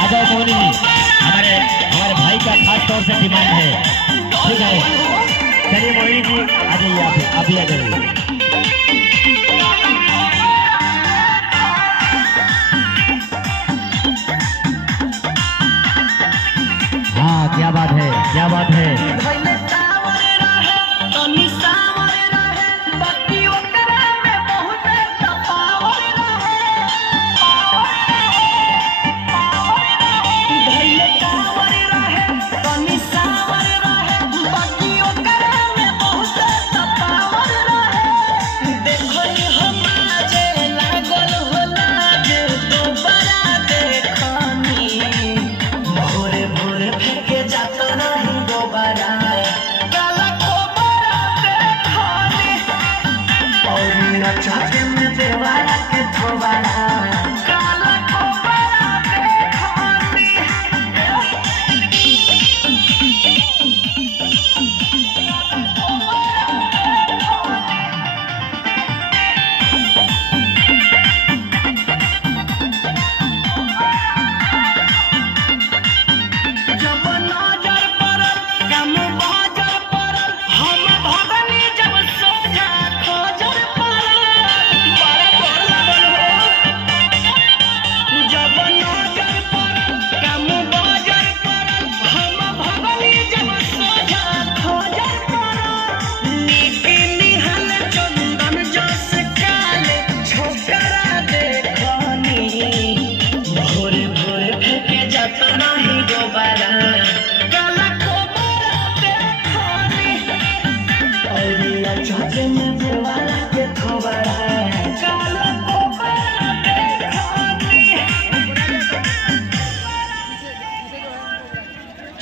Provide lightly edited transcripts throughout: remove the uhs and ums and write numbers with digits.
आजाओ मोनी जी, हमारे भाई का खास तौर से डिमांड है। ठीक है, चलिए मोनी जी आ जाइए, आप भी आ जाइए। हाँ, क्या बात है, क्या बात है।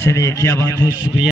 चलिए, क्या बात है, शुक्रिया।